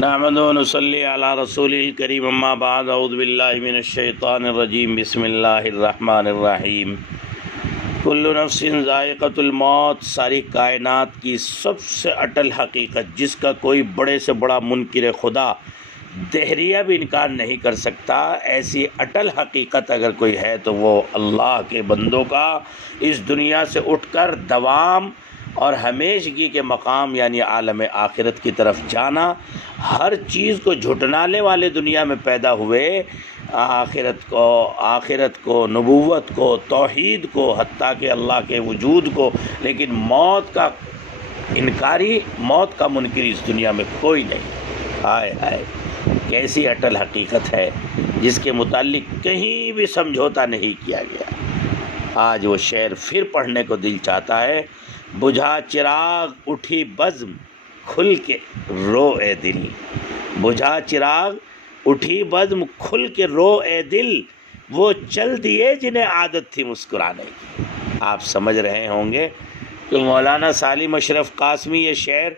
نحمد و نصلی علی رسول الکریم اما بعد اعوذ باللہ من الشیطان الرجیم بسم اللہ الرحمن الرحیم کل نفس ذائقۃ الموت، ساری کائنات کی سب سے اٹل حقیقت جس کا کوئی بڑے سے بڑا منکر خدا دہریہ بھی انکار نہیں کر سکتا، ایسی اٹل حقیقت اگر کوئی ہے تو وہ اللہ کے بندوں کا اس دنیا سے اٹھ کر دوام اور ہمیشگی کے مقام یعنی عالم آخرت کی طرف جانا۔ ہر چیز کو جھٹلانے والے دنیا میں پیدا ہوئے، آخرت کو، نبوت کو، توحید کو، حتیٰ کہ اللہ کے وجود کو، لیکن موت کا انکاری، موت کا منکر اس دنیا میں کوئی نہیں۔ ہائے ہائے، کیسی اٹل حقیقت ہے جس کے متعلق کہیں بھی سمجھوتا نہیں کیا گیا۔ آج وہ شعر پھر پڑھنے کو دل چاہتا ہے، بجھا چراغ اٹھی بزم کھل کے رو اے دل، بجھا چراغ اٹھی بزم کھل کے رو اے دل، وہ چل دیے جنہیں عادت تھی مسکرانے کی۔ آپ سمجھ رہے ہوں گے کہ مولانا سالم اشرف قاسمی یہ شعر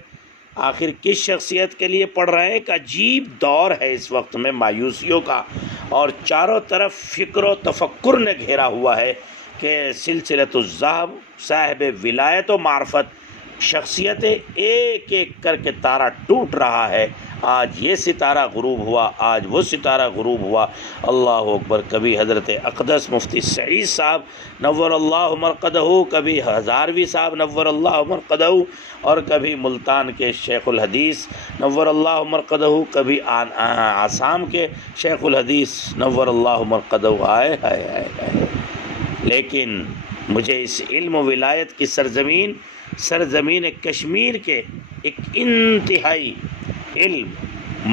آخر کس شخصیت کے لیے پڑھ رہے ہیں۔ ایک عجیب دور ہے اس وقت میں مایوسیوں کا، اور چاروں طرف فکر و تفکر نے گھیرا ہوا ہے کہ سلسلۃ الذہب صاحب ولایت و معرفت شخصیتیں ایک ایک کر کے تارہ ٹوٹ رہا ہے۔ آج یہ ستارہ غروب ہوا، آج وہ ستارہ غروب ہوا۔ اللہ اکبر۔ کبھی حضرت اقدس مفتی سعید صاحب نور اللہ مرقدہ، کبھی ہزاروی صاحب نور اللہ مرقدہ، اور کبھی ملتان کے شیخ الحدیث نور اللہ مرقدہ، کبھی آسام کے شیخ الحدیث نور اللہ مرقدہ۔ آئے ہائے ہائے ہائے۔ لیکن مجھے اس علم و ولایت کی سرزمین کشمیر کے ایک انتہائی علم،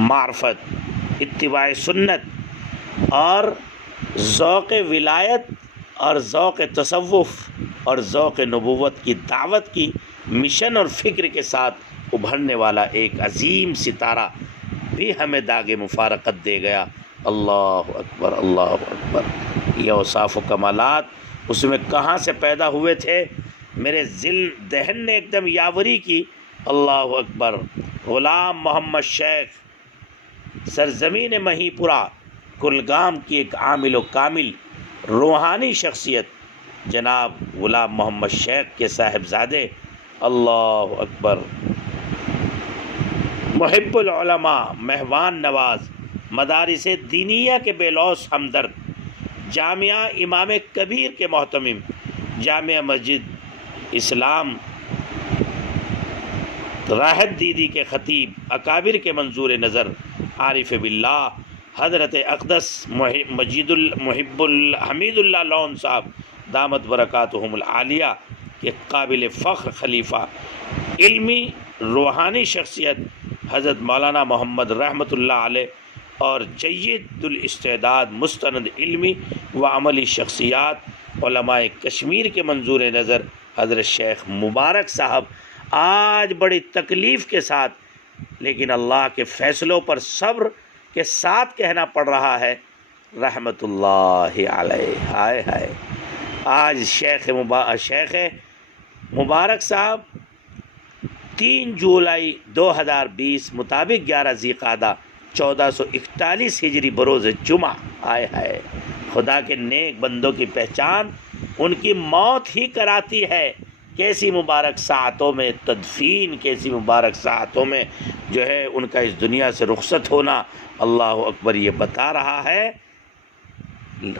معرفت، اتباع سنت اور ذوق ولایت اور ذوق تصوف اور ذوق نبوت کی دعوت کی مشن اور فکر کے ساتھ ابھرنے والا ایک عظیم ستارہ بھی ہمیں داغ مفارقت دے گیا۔ اللہ اکبر، اللہ اکبر۔ یہ اوصاف و کمالات اس میں کہاں سے پیدا ہوئے تھے؟ میرے ذہن نے ایک دم یاوری کی۔ اللہ اکبر۔ غلام محمد شیخ، سرزمین مہی پورہ کلگام کی ایک عامل و کامل روحانی شخصیت جناب غلام محمد شیخ کے صاحبزادے، اللہ اکبر، محب العلماء، مہوان نواز، مدارس دینیہ کے بے لوث ہمدرد، جامعہ امام کبیر کے محتمم، جامعہ مسجد اسلام راحت دیدی کے خطیب، اکابر کے منظور نظر، عارف باللہ حضرت اقدس حمید اللہ لون صاحب دامت برکاتہم العالیہ کے قابل فخر خلیفہ، علمی روحانی شخصیت حضرت مولانا محمد رحمۃ اللہ علیہ، اور جید الاستعداد مستند علمی و عملی شخصیات علماء کشمیر کے منظور نظر حضرت شیخ مبارک صاحب آج بڑی تکلیف کے ساتھ لیکن اللہ کے فیصلوں پر صبر کے ساتھ کہنا پڑ رہا ہے رحمت اللہ علیہ۔ ہائے ہائے۔ آج شیخ مبارک صاحب 3 جولائی 2020 مطابق 11 ذی القعدہ 1441 ہجری بروز جمعہ، آئے ہائے، خدا کے نیک بندوں کی پہچان ان کی موت ہی کراتی ہے۔ کیسی مبارک ساعتوں میں تدفین، کیسی مبارک ساعتوں میں جو ہے ان کا اس دنیا سے رخصت ہونا۔ اللہ اکبر۔ یہ بتا رہا ہے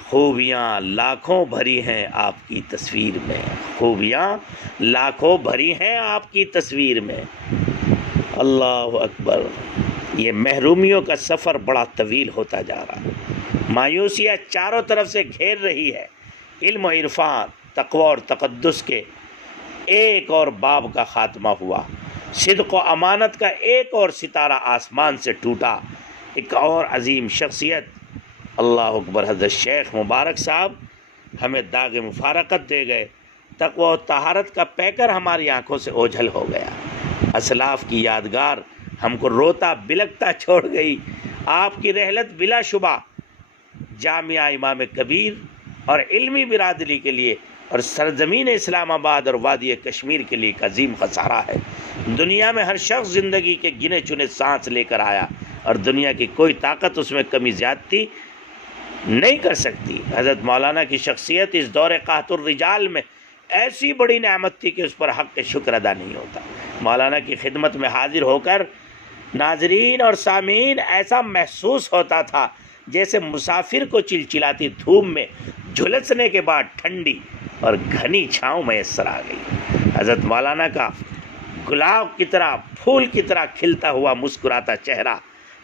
خوبیاں لاکھوں بھری ہیں آپ کی تصویر میں، خوبیاں لاکھوں بھری ہیں آپ کی تصویر میں۔ اللہ اکبر۔ یہ محرومیوں کا سفر بڑا طویل ہوتا جا رہا ہے، مایوسیاں چاروں طرف سے گھیر رہی ہے۔ علم و عرفان، تقوی اور تقدس کے ایک اور باب کا خاتمہ ہوا، صدق و امانت کا ایک اور ستارہ آسمان سے ٹوٹا۔ ایک اور عظیم شخصیت اللہ اکبر حضرت شیخ مبارک صاحب ہمیں داغ مفارقت دے گئے۔ تقوی و طہارت کا پیکر ہماری آنکھوں سے اوجھل ہو گیا۔ اسلاف کی یادگار ہم کو روتا بلکتا چھوڑ گئی۔ آپ کی رحلت بلا شبہ جامعہ امام کبیر اور علمی برادری کے لیے اور سرزمین اسلام آباد اور وادی کشمیر کے لیے ایک عظیم خسارہ ہے۔ دنیا میں ہر شخص زندگی کے گنے چنے سانس لے کر آیا اور دنیا کی کوئی طاقت اس میں کمی زیادتی نہیں کر سکتی۔ حضرت مولانا کی شخصیت اس دور قحط الرجال میں ایسی بڑی نعمت تھی کہ اس پر حق شکر ادا نہیں ہوتا۔ مولانا کی خدمت میں حاضر ہو کر ناظرین اور سامعین ایسا محسوس ہوتا تھا جیسے مسافر کو چلچلاتی دھوپ میں جھلسنے کے بعد ٹھنڈی اور گھنی چھاؤں میسر آ گئی۔ حضرت مولانا کا گلاب کی طرح پھول کی طرح کھلتا ہوا مسکراتا چہرہ،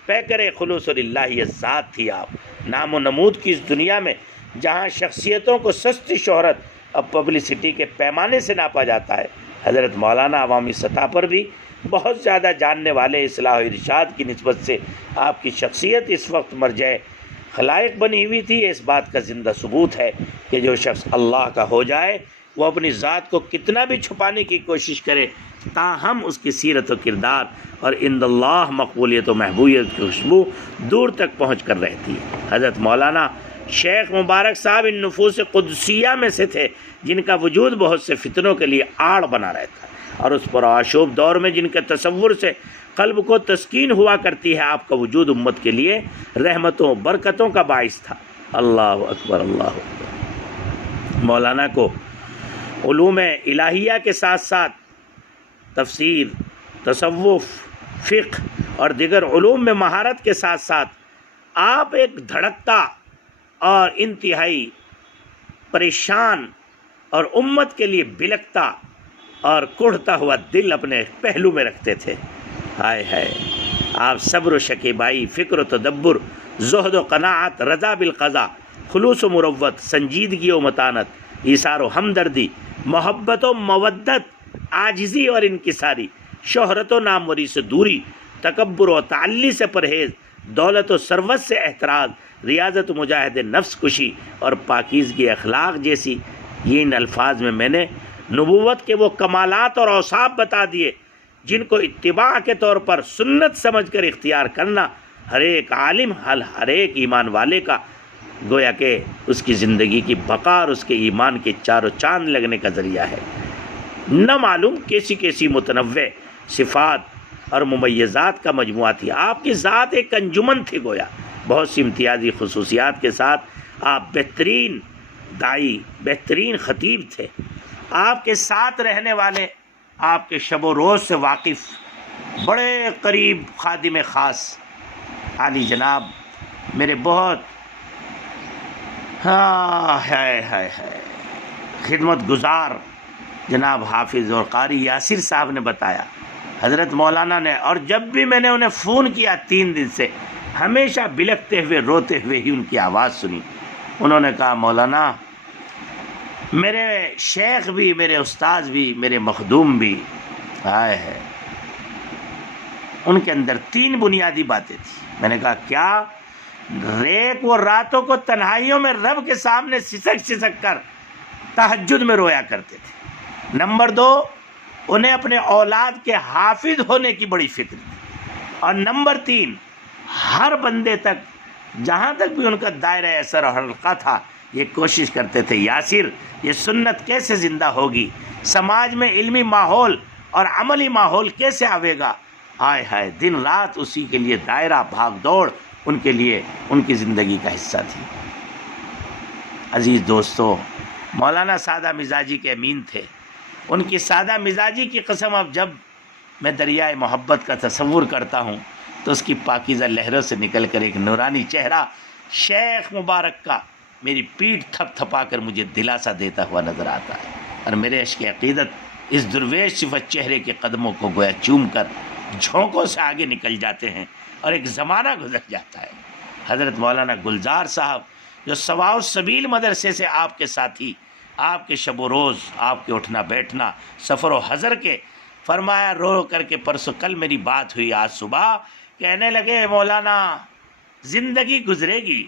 پیکر خلوص للہ یہ ذات تھی آپ۔ نام و نمود کی اس دنیا میں جہاں شخصیتوں کو سستی شہرت اور پبلسٹی کے پیمانے سے ناپا جاتا ہے، حضرت مولانا عوامی سطح پر بھی بہت زیادہ جاننے والے اصلاح و ارشاد کی نسبت سے آپ کی شخصیت اس وقت مرجع خلائق بنی ہوئی تھی۔ اس بات کا زندہ ثبوت ہے کہ جو شخص اللہ کا ہو جائے وہ اپنی ذات کو کتنا بھی چھپانے کی کوشش کرے، تاہم اس کی سیرت و کردار اور عند اللہ مقبولیت و محبوبیت کی خوشبو دور تک پہنچ کر رہتی ہے۔ حضرت مولانا شیخ مبارک صاحب ان نفوس قدسیہ میں سے تھے جن کا وجود بہت سے فتنوں کے لیے آڑ بنا رہتا ہے، اور اس پر آشوب دور میں جن کے تصور سے قلب کو تسکین ہوا کرتی ہے، آپ کا وجود امت کے لیے رحمتوں برکتوں کا باعث تھا۔ اللہ اکبر، اللہ اکبر۔ مولانا کو علوم الہیہ کے ساتھ ساتھ تفسیر، تصوف، فقہ اور دیگر علوم میں مہارت کے ساتھ ساتھ آپ ایک دھڑکتا اور انتہائی پریشان اور امت کے لیے بلکتا اور کڑھتا ہوا دل اپنے پہلو میں رکھتے تھے۔ ہائے ہائے، آپ صبر و شکیبائی، فکر و تدبر، زہد و قناعت، رضا بالقضا، خلوص و مروت، سنجیدگی و متانت، ایثار و ہمدردی، محبت و مودت، عاجزی اور انکساری، شہرت و ناموری سے دوری، تکبر و تعلی سے پرہیز، دولت و ثروت سے احتراز، ریاضت و مجاہد نفس کشی اور پاکیزگی اخلاق جیسی، یہ ان الفاظ میں نے نبوت کے وہ کمالات اور اوصاف بتا دیے جن کو اتباع کے طور پر سنت سمجھ کر اختیار کرنا ہر ایک عالم، ہر ایک ایمان والے کا گویا کہ اس کی زندگی کی بقا اور اس کے ایمان کے چاروں چاند لگنے کا ذریعہ ہے۔ نہ معلوم کیسی کیسی متنوع صفات اور ممیزات کا مجموعہ تھی۔ آپ کی ذات ایک انجمن تھی گویا، بہت سی امتیازی خصوصیات کے ساتھ آپ بہترین داعی، بہترین خطیب تھے۔ آپ کے ساتھ رہنے والے، آپ کے شب و روز سے واقف، بڑے قریب خادم خاص عالی جناب میرے بہت خدمت گزار جناب حافظ اور قاری یاسر صاحب نے بتایا، حضرت مولانا نے، اور جب بھی میں نے انہیں فون کیا 3 دن سے، ہمیشہ بلکتے ہوئے روتے ہوئے ہی ان کی آواز سنی۔ انہوں نے کہا مولانا میرے شیخ بھی، میرے استاذ بھی، میرے مخدوم بھی آئے ہیں، ان کے اندر 3 بنیادی باتیں تھیں۔ میں نے کہا کیا؟ ایک، وہ راتوں کو تنہائیوں میں رب کے سامنے سسک سسک کر تہجد میں رویا کرتے تھے۔ نمبر 2، انہیں اپنے اولاد کے حافظ ہونے کی بڑی فکر تھی۔ اور نمبر 3، ہر بندے تک، جہاں تک بھی ان کا دائرہ اثر اور حلقہ تھا، یہ کوشش کرتے تھے یاسر یہ سنت کیسے زندہ ہوگی، سماج میں علمی ماحول اور عملی ماحول کیسے آوے گا۔ ہائے ہائے، دن رات اسی کے لیے دائرہ بھاگ دوڑ ان کے لیے ان کی زندگی کا حصہ تھی۔ عزیز دوستو، مولانا سادہ مزاجی کے امین تھے۔ ان کی سادہ مزاجی کی قسم اب جب میں دریائے محبت کا تصور کرتا ہوں تو اس کی پاکیزہ لہروں سے نکل کر ایک نورانی چہرہ شیخ مبارک کا میری پیٹھ تھپ تھپا کر مجھے دلاسا دیتا ہوا نظر آتا ہے، اور میرے عشق عقیدت اس درویش صفت چہرے کے قدموں کو گویا چوم کر جھونکوں سے آگے نکل جاتے ہیں اور ایک زمانہ گزر جاتا ہے۔ حضرت مولانا گلزار صاحب جو سواء السبیل مدرسے سے آپ کے ساتھی، آپ کے شب و روز، آپ کے اٹھنا بیٹھنا، سفر و حضر کے، فرمایا رو کر کے پرسوں کل میری بات ہوئی، آج صبح کہنے لگے مولانا زندگی گزرے گی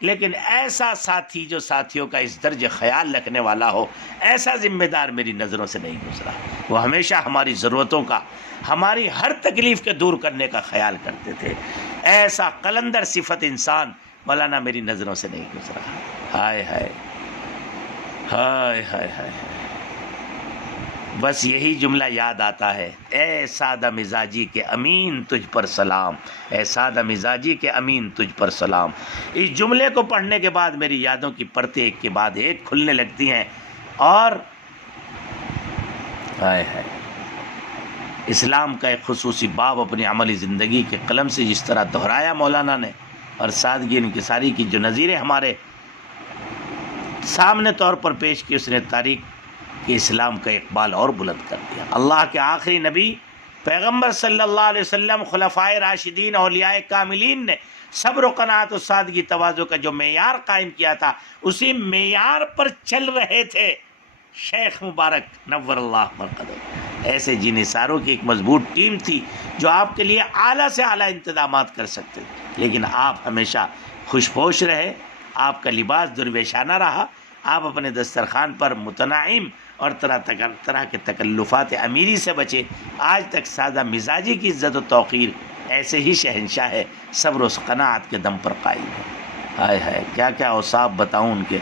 لیکن ایسا ساتھی جو ساتھیوں کا اس درجے خیال رکھنے والا ہو، ایسا ذمہ دار میری نظروں سے نہیں گزرا۔ وہ ہمیشہ ہماری ضرورتوں کا، ہماری ہر تکلیف کے دور کرنے کا خیال کرتے تھے۔ ایسا قلندر صفت انسان مولانا میری نظروں سے نہیں گزرا۔ ہائے ہائے ہائے ہائے ہائے، بس یہی جملہ یاد آتا ہے، اے سادہ مزاجی کے امین تجھ پر سلام، اے سادہ مزاجی کے امین تجھ پر سلام۔ اس جملے کو پڑھنے کے بعد میری یادوں کی پرتیں ایک کے بعد ایک کھلنے لگتی ہیں، اور ہائے ہائے، اسلام کا ایک خصوصی باب اپنی عملی زندگی کے قلم سے جس طرح دہرایا مولانا نے، اور سادگی انکساری کی جو نظیریں ہمارے سامنے طور پر پیش کی، اس نے تاریخ کہ اسلام کا اقبال اور بلند کر دیا۔ اللہ کے آخری نبی پیغمبر صلی اللہ علیہ وسلم، خلفائے راشدین، اولیاء کاملین نے صبر و قناعت و سادگی تواضع کا جو معیار قائم کیا تھا، اسی معیار پر چل رہے تھے شیخ مبارک نور اللہ مرقدہ۔ ایسے جن نثاروں کی ایک مضبوط ٹیم تھی جو آپ کے لیے اعلیٰ سے اعلیٰ انتظامات کر سکتے تھے، لیکن آپ ہمیشہ خوش پوش رہے، آپ کا لباس درویشانہ رہا، آپ اپنے دسترخوان پر متنعم اور طرح کے تکلفات امیری سے بچے۔ آج تک سادہ مزاجی کی عزت و توقیر ایسے ہی شہنشاہ ہے، صبر و قناعت کے دم پر قائم ہے۔ ہائے ہائے، کیا کیا اوصاف بتاؤں ان کے۔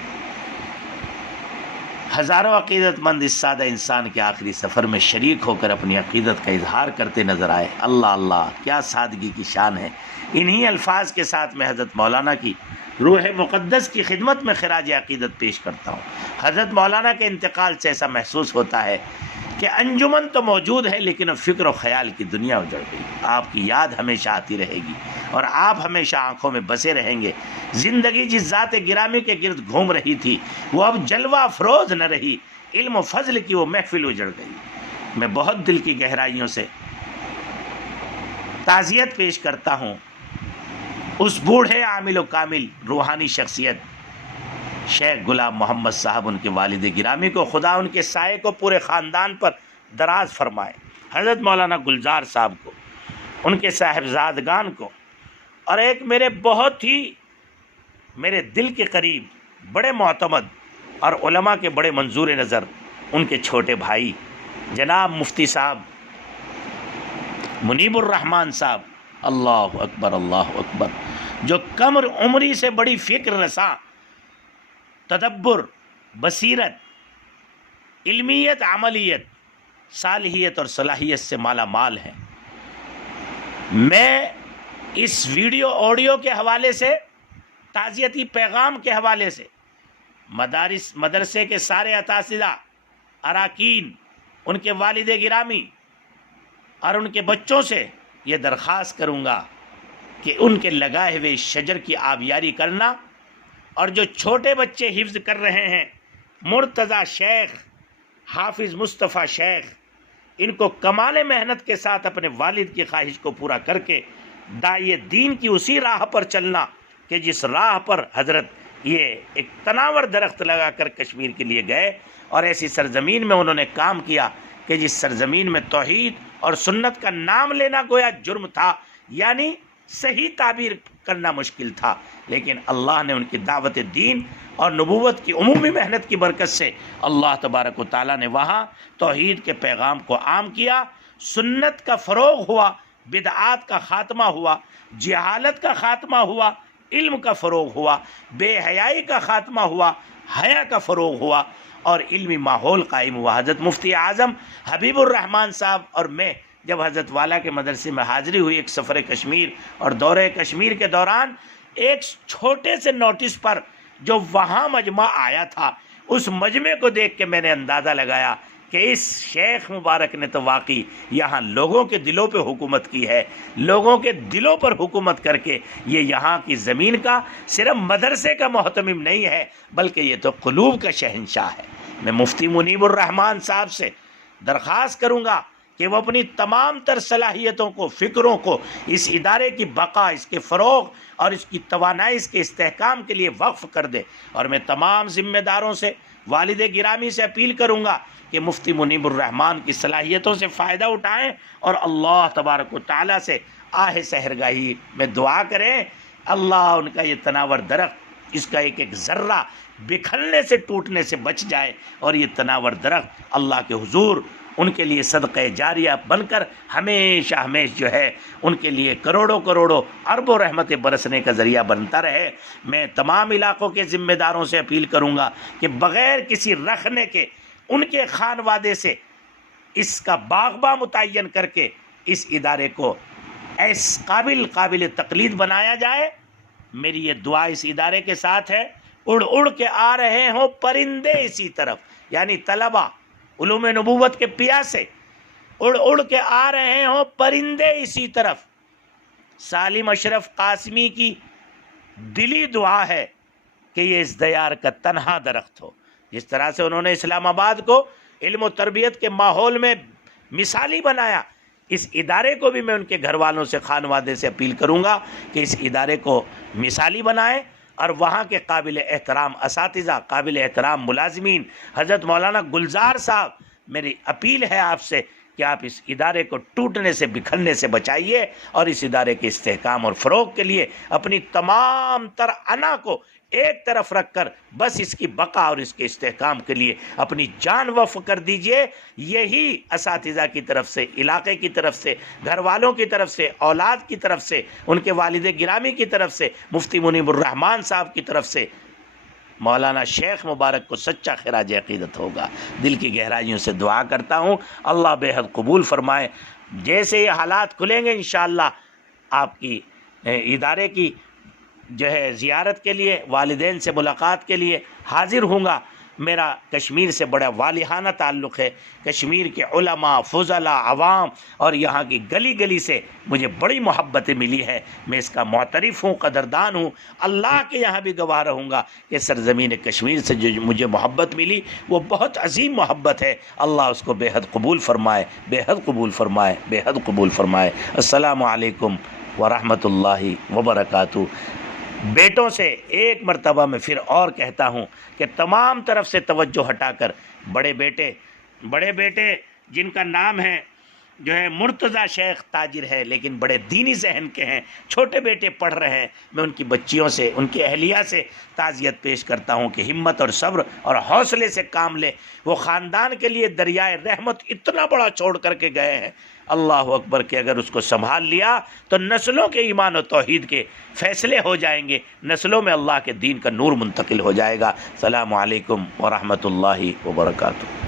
ہزاروں عقیدت مند اس سادہ انسان کے آخری سفر میں شریک ہو کر اپنی عقیدت کا اظہار کرتے نظر آئے۔ اللہ اللہ، کیا سادگی کی شان ہے۔ انہی الفاظ کے ساتھ میں حضرت مولانا کی روح مقدس کی خدمت میں خراج عقیدت پیش کرتا ہوں۔ حضرت مولانا کے انتقال سے ایسا محسوس ہوتا ہے کہ انجمن تو موجود ہے، لیکن اب فکر و خیال کی دنیا اجڑ گئی۔ آپ کی یاد ہمیشہ آتی رہے گی اور آپ ہمیشہ آنکھوں میں بسے رہیں گے۔ زندگی جس ذات گرامی کے گرد گھوم رہی تھی، وہ اب جلوہ افروز نہ رہی، علم و فضل کی وہ محفل اجڑ گئی۔ میں بہت دل کی گہرائیوں سے تعزیت پیش کرتا ہوں اس بوڑھے عامل و کامل روحانی شخصیت شیخ غلام محمد صاحب، ان کے والد گرامی کو خدا ان کے سائے کو پورے خاندان پر دراز فرمائے، حضرت مولانا گلزار صاحب کو، ان کے صاحبزادگان کو، اور ایک بہت ہی میرے دل کے قریب بڑے معتمد اور علماء کے بڑے منظور نظر ان کے چھوٹے بھائی جناب مفتی صاحب منیب الرحمان صاحب، اللہ اکبر اللہ اکبر، جو کم عمری سے بڑی فکر رساں، تدبر، بصیرت، علمیت، عملیت، صالحیت اور صلاحیت سے مالا مال ہیں۔ میں اس ویڈیو آڈیو کے حوالے سے، تعزیتی پیغام کے حوالے سے مدرسے کے سارے اساتذہ، اراکین، ان کے والد گرامی اور ان کے بچوں سے یہ درخواست کروں گا کہ ان کے لگائے ہوئے شجر کی آبیاری کرنا، اور جو چھوٹے بچے حفظ کر رہے ہیں، مرتضی شیخ، حافظ مصطفیٰ شیخ، ان کو کمال محنت کے ساتھ اپنے والد کی خواہش کو پورا کر کے داعی دین کی اسی راہ پر چلنا کہ جس راہ پر حضرت یہ ایک تناور درخت لگا کر کشمیر کے لیے گئے، اور ایسی سرزمین میں انہوں نے کام کیا کہ جس سرزمین میں توحید اور سنت کا نام لینا گویا جرم تھا، یعنی صحیح تعبیر کرنا مشکل تھا، لیکن اللہ نے ان کی دعوت دین اور نبوت کی عمومی محنت کی برکت سے اللہ تبارک و تعالیٰ نے وہاں توحید کے پیغام کو عام کیا، سنت کا فروغ ہوا، بدعات کا خاتمہ ہوا، جہالت کا خاتمہ ہوا، علم کا فروغ ہوا، بے حیائی کا خاتمہ ہوا، حیا کا فروغ ہوا، اور علمی ماحول قائم ہوا۔ حضرت مفتی اعظم حبیب الرحمان صاحب اور میں جب حضرت والا کے مدرسے میں حاضری ہوئی ایک سفر کشمیر اور دورہ کشمیر کے دوران، ایک چھوٹے سے نوٹس پر جو وہاں مجمع آیا تھا، اس مجمع کو دیکھ کے میں نے اندازہ لگایا کہ اس شیخ مبارک نے تو واقعی یہاں لوگوں کے دلوں پہ حکومت کی ہے، لوگوں کے دلوں پر حکومت کر کے یہ یہاں کی زمین کا صرف مدرسے کا محتمم نہیں ہے، بلکہ یہ تو قلوب کا شہنشاہ ہے۔ میں مفتی منیب الرحمان صاحب سے درخواست کروں گا کہ وہ اپنی تمام تر صلاحیتوں کو، فکروں کو اس ادارے کی بقا، اس کے فروغ اور اس کی توانائی، اس کے استحکام کے لیے وقف کر دے۔ اور میں تمام ذمہ داروں سے، والد گرامی سے اپیل کروں گا کہ مفتی منیب الرحمان کی صلاحیتوں سے فائدہ اٹھائیں اور اللہ تبارک و تعالیٰ سے آہ سحرگاہی میں دعا کریں، اللہ ان کا یہ تناور درخت، اس کا ایک ایک ذرہ بکھرنے سے، ٹوٹنے سے بچ جائے، اور یہ تناور درخت اللہ کے حضور ان کے لیے صدقہ جاریہ بن کر ہمیشہ ہمیشہ جو ہے ان کے لیے کروڑوں کروڑوں اربوں رحمتیں برسنے کا ذریعہ بنتا رہے۔ میں تمام علاقوں کے ذمہ داروں سے اپیل کروں گا کہ بغیر کسی رکھنے کے ان کے خانوادے سے اس کا باغباں متعین کر کے اس ادارے کو ایس قابل تقلید بنایا جائے۔ میری یہ دعا اس ادارے کے ساتھ ہے۔ اڑ اڑ کے آ رہے ہوں پرندے اسی طرف، یعنی طلبہ علوم نبوت کے پیاسے اڑ اڑ کے آ رہے ہوں پرندے اسی طرف۔ سالم اشرف قاسمی کی دلی دعا ہے کہ یہ اس دیار کا تنہا درخت ہو۔ جس طرح سے انہوں نے اسلام آباد کو علم و تربیت کے ماحول میں مثالی بنایا، اس ادارے کو بھی میں ان کے گھر والوں سے، خانوادے سے اپیل کروں گا کہ اس ادارے کو مثالی بنائیں، اور وہاں کے قابل احترام اساتذہ، قابل احترام ملازمین، حضرت مولانا گلزار صاحب، میری اپیل ہے آپ سے کہ آپ اس ادارے کو ٹوٹنے سے، بکھرنے سے بچائیے، اور اس ادارے کے استحکام اور فروغ کے لیے اپنی تمام تر انا کو ایک طرف رکھ کر بس اس کی بقا اور اس کے استحکام کے لیے اپنی جان وقف کر دیجئے۔ یہی اساتذہ کی طرف سے، علاقے کی طرف سے، گھر والوں کی طرف سے، اولاد کی طرف سے، ان کے والد گرامی کی طرف سے، مفتی منیب الرحمان صاحب کی طرف سے مولانا شیخ مبارک کو سچا خراج عقیدت ہوگا۔ دل کی گہرائیوں سے دعا کرتا ہوں، اللہ بے حد قبول فرمائے۔ جیسے یہ حالات کھلیں گے انشاءاللہ آپ کی ادارے کی جو ہے زیارت کے لیے، والدین سے ملاقات کے لیے حاضر ہوں گا۔ میرا کشمیر سے بڑا والہانہ تعلق ہے، کشمیر کے علماء، فضلاء، عوام اور یہاں کی گلی گلی سے مجھے بڑی محبتیں ملی ہے، میں اس کا معترف ہوں، قدردان ہوں۔ اللہ کے یہاں بھی گواہ رہوں گا کہ سرزمین کشمیر سے جو مجھے محبت ملی وہ بہت عظیم محبت ہے۔ اللہ اس کو بے حد قبول فرمائے، بے حد قبول فرمائے، بے حد قبول فرمائے۔ السلام علیکم ورحمۃ اللہ وبرکاتہ۔ بیٹوں سے ایک مرتبہ میں پھر اور کہتا ہوں کہ تمام طرف سے توجہ ہٹا کر بڑے بیٹے جن کا نام ہے جو ہے مرتضیٰ شیخ تاجر ہے لیکن بڑے دینی ذہن کے ہیں، چھوٹے بیٹے پڑھ رہے ہیں، میں ان کی بچیوں سے، ان کی اہلیہ سے تعزیت پیش کرتا ہوں کہ ہمت اور صبر اور حوصلے سے کام لے۔ وہ خاندان کے لیے دریائے رحمت اتنا بڑا چھوڑ کر کے گئے ہیں، اللہ اکبر، کہ اگر اس کو سنبھال لیا تو نسلوں کے ایمان و توحید کے فیصلے ہو جائیں گے، نسلوں میں اللہ کے دین کا نور منتقل ہو جائے گا۔ السلام علیکم ورحمۃ اللہ وبرکاتہ۔